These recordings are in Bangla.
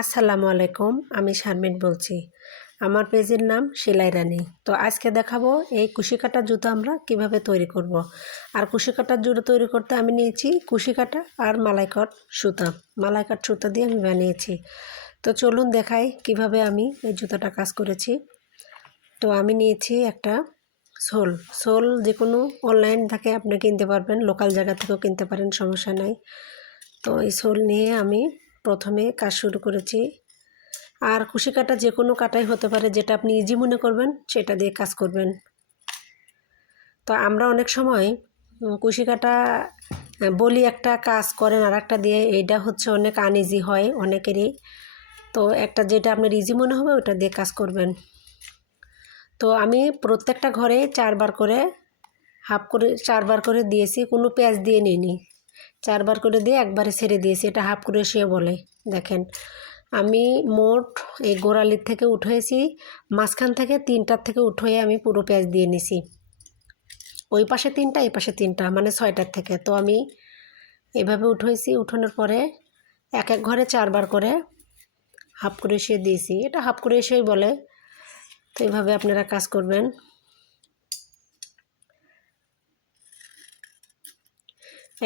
আসসালামু আলাইকুম, আমি শারমিন বলছি। আমার পেজের নাম সেলাই রানী। তো আজকে দেখাবো এই কুশি কাটা জুতো আমরা কিভাবে তৈরি করব। আর কুশি কাটার জুতো তৈরি করতে আমি নিয়েছি কুশি কাটা আর মালাইকাট সুতা। মালাইকাট সুতা দিয়ে আমি বানিয়েছি। তো চলুন দেখাই কিভাবে আমি এই জুতোটা কাজ করেছি। তো আমি নিয়েছি একটা সোল যে কোনো অনলাইন থেকে আপনি কিনতে পারবেন, লোকাল জায়গা থেকেও কিনতে পারেন, সমস্যা নাই। তো এই সোল নিয়ে আমি প্রথমে কাজ শুরু করেছি। আর কুশি কাটা যে কোনো কাটাই হতে পারে, যেটা আপনি ইজি মনে করবেন সেটা দিয়ে কাজ করবেন। তো আমরা অনেক সময় কুশি কাটা বলি একটা, কাজ করেন আর একটা দিয়ে, এইটা হচ্ছে অনেক আনইজি হয় অনেকেরই। তো একটা যেটা আপনার ইজি মনে হবে ওটা দিয়ে কাজ করবেন। তো আমি প্রত্যেকটা ঘরে চারবার করে চারবার করে দিয়েছি, কোনো পেঁয়াজ দিয়ে নিইনি। চারবার করে দিয়ে একবারে ছেড়ে দিয়েছি, এটা হাফ ক্রোশেয়া বলে। দেখেন আমি মোট এই গোড়ালির থেকে উঠেছি, মাঝখান থেকে তিনটার থেকে উঠে আমি পুরো পেঁয়াজ দিয়ে নিছি। ওই পাশে তিনটা, এই পাশে তিনটা, মানে 6টার থেকে। তো আমি এভাবে উঠেছি, উঠানোর পরে এক এক ঘরে চারবার করে হাফ ক্রোশেয়া দিয়েছি, এটা হাফ ক্রোশেয়াই বলে। তো এইভাবে আপনারা কাজ করবেন।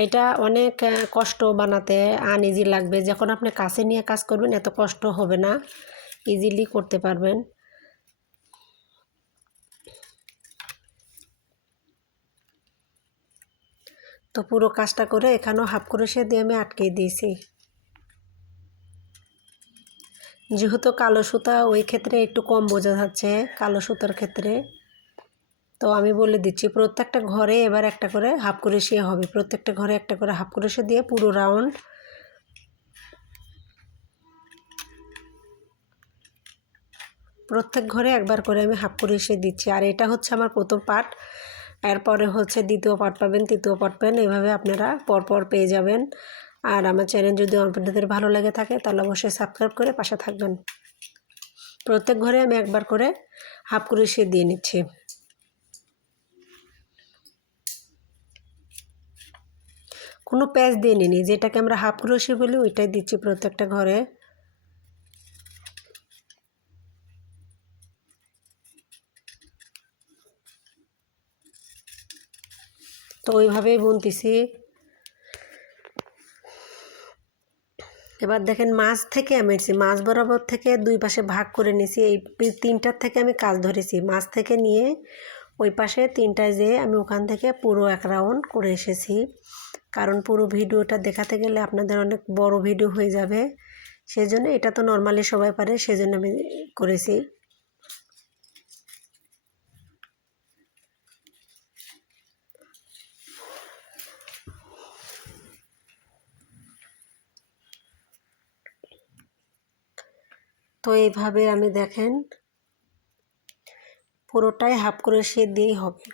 এটা অনেক কষ্ট বানাতে, আনইজি লাগবে। যখন আপনি কাছে নিয়ে কাজ করবেন এত কষ্ট হবে না, ইজিলি করতে পারবেন। তো পুরো কাজটা করে এখানেও হাফ ক্রোশে দিয়ে আমি আটকে দিয়েছি। যেহেতু কালো সুতা, ওই ক্ষেত্রে একটু কম বোঝা যাচ্ছে কালো সুতার ক্ষেত্রে। তো আমি বলে দিচ্ছি, প্রত্যেকটা ঘরে এবার একটা করে হাফ ক্রোশে হবে, প্রত্যেকটা ঘরে একটা করে হাফ ক্রোশে দিয়ে পুরো রাউন্ড প্রত্যেক ঘরে একবার করে আমি হাফ ক্রোশে দিচ্ছি। আর এটা হচ্ছে আমার প্রথম পার্ট, এরপরে হচ্ছে দ্বিতীয় পার্ট পাবেন, তৃতীয় পার্ট পাবেন, এইভাবে আপনারা পরপর পেয়ে যাবেন। আর আমার চ্যানেল যদি আপনাদের ভালো লেগে থাকে তাহলে অবশ্যই সাবস্ক্রাইব করে পাশে থাকবেন। প্রত্যেক ঘরে আমি একবার করে হাফ ক্রোশে দিয়ে নিচ্ছি। কোনো প্যাচ দিয়ে নিই, যেটাকে আমরা হাফ ক্রোশে বলি ওইটাই দিচ্ছি প্রত্যেকটা ঘরে। তো ওইভাবেই বুনতেছি। এবার দেখেন মাছ থেকে আমি মাছ বরাবর থেকে দুই পাশে ভাগ করে নিয়েছি। এই তিনটার থেকে আমি কাজ ধরেছি, মাছ থেকে নিয়ে ওই পাশে তিনটায় যেয়ে আমি ওখান থেকে পুরো এক রাউন্ড করে এসেছি। কারণ পুরো ভিডিওটা দেখাতে গেলে আপনাদের অনেক বড় ভিডিও হয়ে যাবে, সেজন্য এটা তো নর্মালি সবাই পারে, সেজন্য আমি করেছি। তো এইভাবে আমি দেখেন পুরোটাই হাফ ক্রোশে দিয়েই হবে।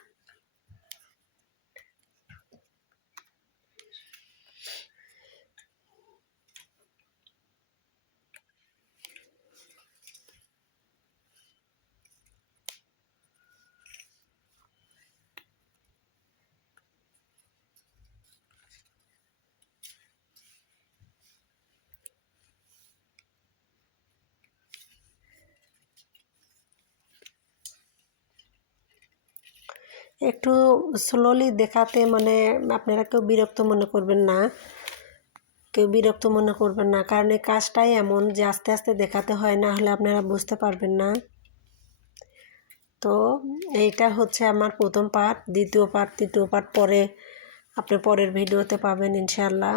একটু স্লোলি দেখাতে, মানে আপনারা কেউ বিরক্ত মনে করবেন না, কারণ এই কাজটাই এমন যে আস্তে আস্তে দেখাতে হয়, না হলে আপনারা বুঝতে পারবেন না। তো এইটা হচ্ছে আমার প্রথম পার্ট, দ্বিতীয় পার্ট, তৃতীয় পার্ট পরে আপনি পরের ভিডিওতে পাবেন ইনশাআল্লাহ।